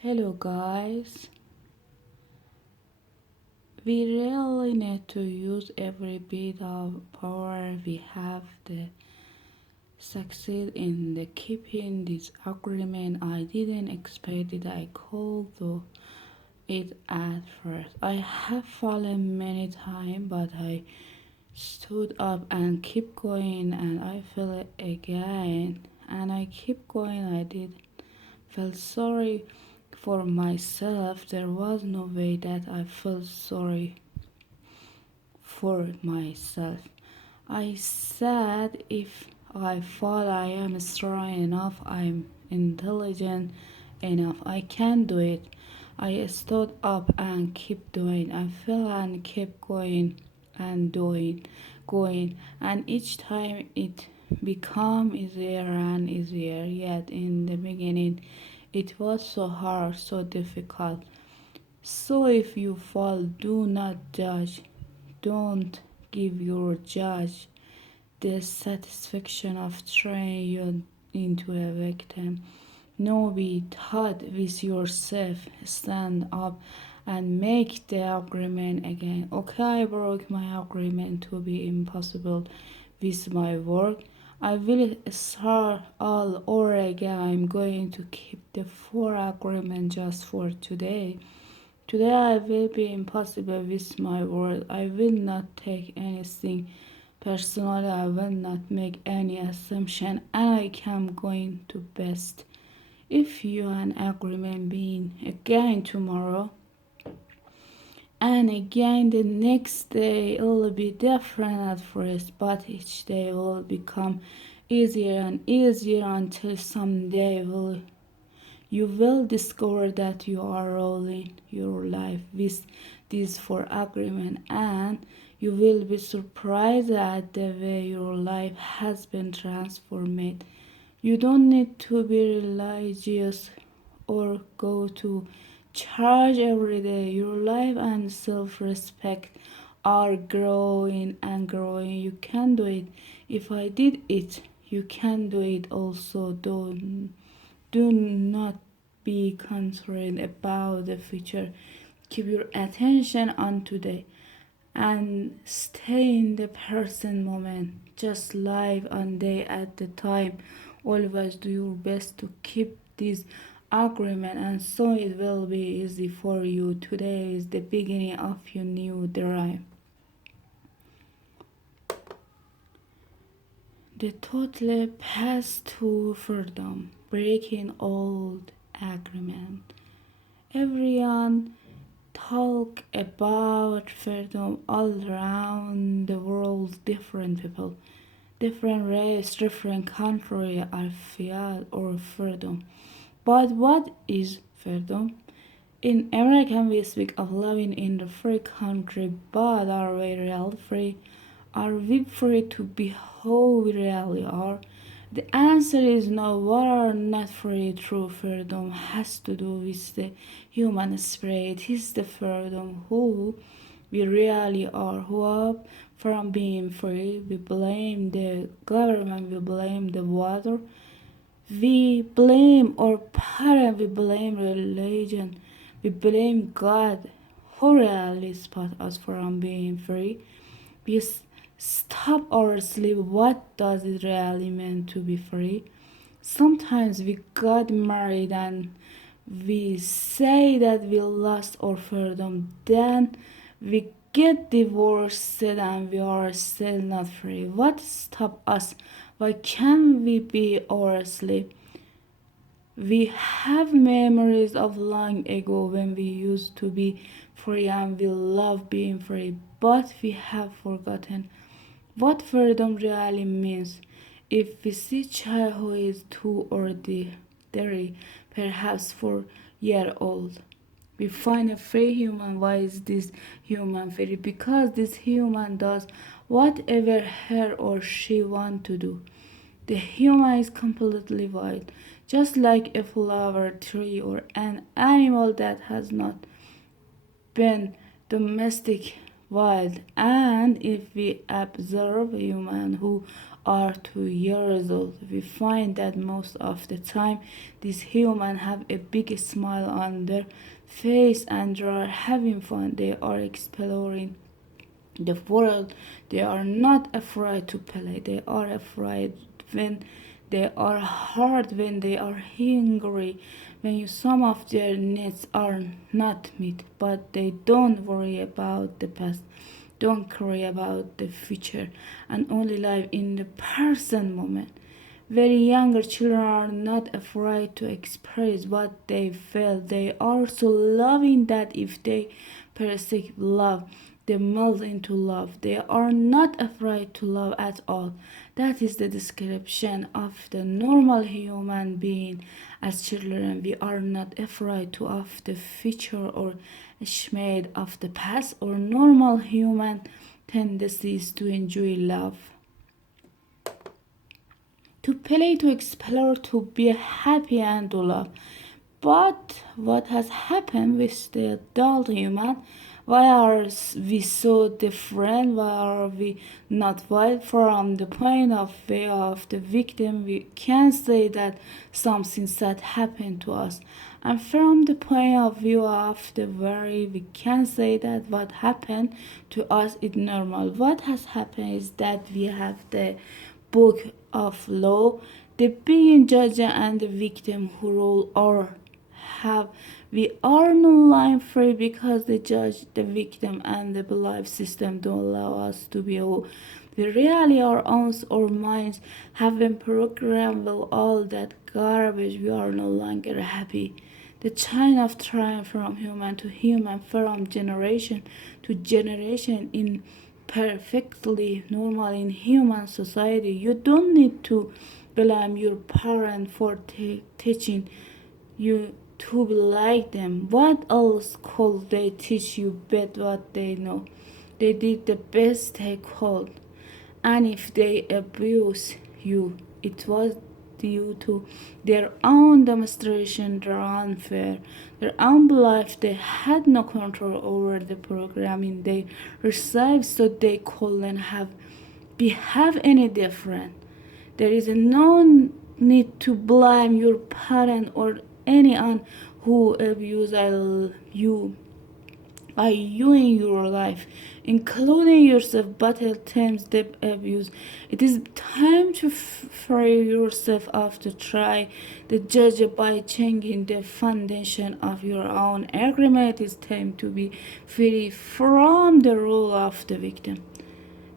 Hello guys, we really need to use every bit of power we have to succeed in the keeping this agreement. I didn't expect it. I could do it at first. I have fallen many times, but I stood up and keep going, and I fell again, and I keep going. I did felt sorry for myself. There was no way that I felt sorry for myself. I said, if I fall, I am strong enough, I'm intelligent enough, I can do it. I stood up and kept doing. I fell and kept going and going, and each time it became easier and easier. Yet in the beginning, it was so hard, so difficult. So if you fall, do not judge. Don't give your judge the satisfaction of turning you into a victim. No, be thought with yourself. Stand up and make the agreement again. Okay, I broke my agreement to be impossible with my work. I will start all over again. I'm going to keep the four agreement just for today. Today I will be impossible with my word. I will not take anything personally. I will not make any assumption, and I am going to best. If you an agreement being again tomorrow and again the next day, it will be different at first, but each day will become easier and easier until someday you will discover that you are rolling your life with these four agreements, and you will be surprised at the way your life has been transformed. You don't need to be religious or go to church every day. Your life and self respect are growing and growing. You can do it. If I did it, you can do it also. Do not be concerned about the future. Keep your attention on today and stay in the present moment. Just live one day at a time. Always do your best to keep this agreement, and so it will be easy for you. Today is the beginning of your new drive. The total path to freedom, breaking old agreement. Everyone talk about freedom all around the world. Different people, different race, different country are feel or freedom. But what is freedom? In America, we speak of living in the free country, but are we really free? Are we free to be who we really are? The answer is no. We are not free. True freedom has to do with the human spirit. It's the freedom who we really are. Who are from being free. We blame the government. We blame the water. We blame our parents. We blame religion. We blame God. Who really spot us from being free? We stop our sleep. What does it really mean to be free? Sometimes we got married and we say that we lost our freedom. Then we get divorced and we are still not free. What stop us? Why can't we be our sleep? We have memories of long ago when we used to be free and we love being free, but we have forgotten what freedom really means. If we see a child who is 2 or 3, perhaps 4 year old, we find a free human. Why is this human free? Because this human does whatever her or she want to do. The human is completely wild, just like a flower, tree, or an animal that has not been domestic wild. And if we observe humans who are 2 years old. We find that most of the time these humans have a big smile on their face and they are having fun. They are exploring the world. They are not afraid to play. They are afraid when they are hard, when they are hungry, when some of their needs are not met, but they don't worry about the past, don't worry about the future, and only live in the present moment. Very younger children are not afraid to express what they feel. They are so loving that if they perceive love, they melt into love. They are not afraid to love at all. That is the description of the normal human being. As children, we are not afraid to of the future or ashamed of the past or normal human tendencies to enjoy love, to play, to explore, to be happy and to love. But what has happened with the adult human? Why are we so different? Why are we not white? From the point of view of the victim, we can say that something sad happened to us. And from the point of view of the worry, we can say that what happened to us is normal. What has happened is that we have the book of law, the being judge and the victim who rule or have. We are no line free because the judge, the victim, and the belief system don't allow us to be who we really are. Our minds have been programmed with all that garbage. We are no longer happy. The chain of triumph from human to human, from generation to generation, in perfectly normal in human society. You don't need to blame your parent for teaching you to be like them. What else could they teach you but what they know? They did the best they could, and if they abuse you, it was due to their own demonstration, their unfair, their own belief. They had no control over the programming they received, so they couldn't behave any different. There is no need to blame your parent or anyone who abused you by you in your life, including yourself, but at times the abuse. It is time to free yourself of to try the judge by changing the foundation of your own agreement. It is time to be free from the rule of the victim.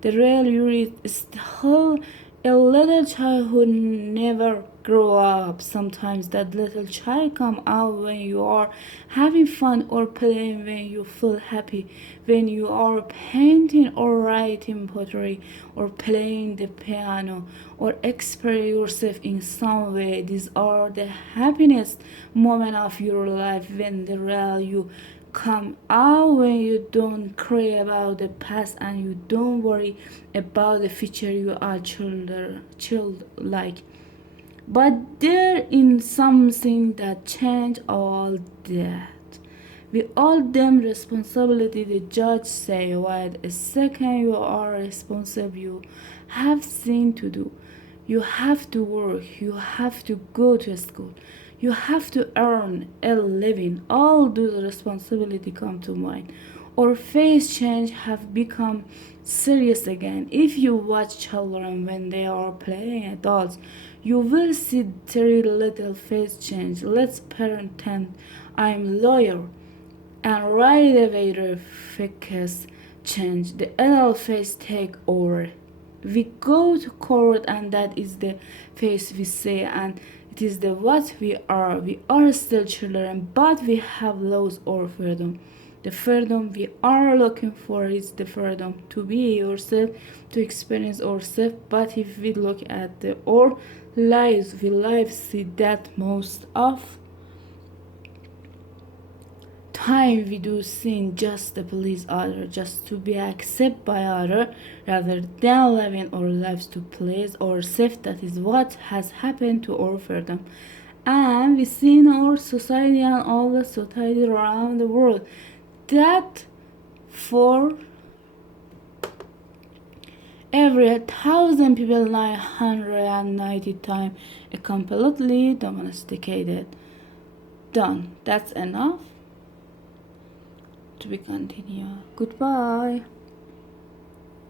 The real you is still a little child who never grow up. Sometimes that little child come out when you are having fun or playing, when you feel happy, when you are painting or writing pottery or playing the piano or express yourself in some way. These are the happiest moment of your life, when the real you come out, when you don't cry about the past and you don't worry about the future. You are child like. But there is something that change all that. We all them responsibility. The judge say, wait a second, you are responsible. You have thing to do. You have to work. You have to go to school. You have to earn a living. All those responsibility come to mind. Or face change have become serious again. If you watch children when they are playing adults, you will see three little face change. Let's pretend I'm lawyer, and right away the face change. The adult face take over. We go to court, and that is the face we say, and it is the what we are. We are still children, but we have lost our freedom. The freedom we are looking for is the freedom to be yourself, to experience ourselves. But if we look at our lives, we live see that most of time we do sin just to please other, just to be accepted by other, rather than living our lives to please ourselves. That is what has happened to our freedom. And we see in our society and all the society around the world that for every 1,000 people 990 times a completely domesticated. Done. That's enough to be continued. Goodbye.